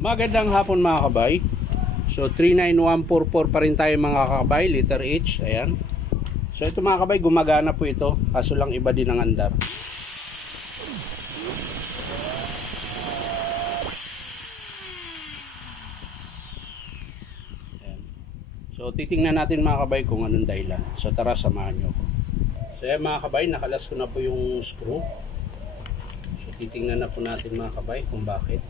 Magandang hapon mga kabay. So 39144 pa rin tayo mga kabay, liter H. Ayan. So ito mga kabay, gumagana po ito. Kaso lang iba din ang andar. Ayan. So titingnan natin mga kabay kung anong dahilan. So tara, samahan nyo ko. So ayan mga kabay, nakalas ko na po yung screw. So titingnan na po natin mga kabay kung bakit.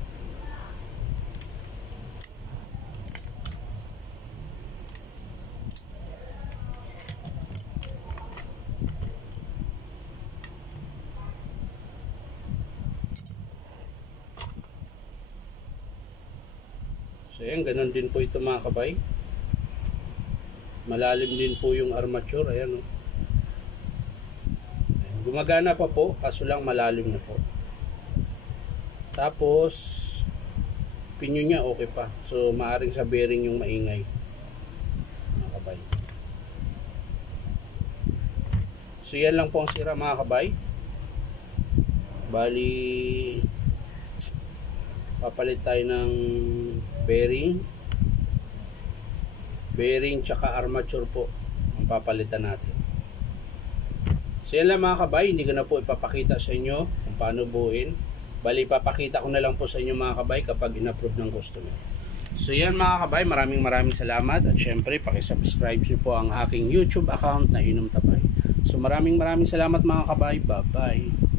So ayan, ganun din po ito mga kabay. Malalim din po yung armature. Ayan o. Gumagana pa po, kaso lang malalim na po. Tapos pinyo niya okay pa. So maaring sa bearing yung maingay mga kabay. So yan lang po ang sira mga kabay. Bali papalit tayo ng bearing tsaka armature po ang papalitan natin. So yan lang mga kabay, hindi ko na po ipapakita sa inyo kung paano buuin. Bali papakita ko na lang po sa inyo mga kabay kapag in-approve ng customer. So yan mga kabay, maraming salamat at syempre paki-subscribe niyo po ang aking YouTube account na Inom Tabay. So maraming salamat mga kabay, bye bye.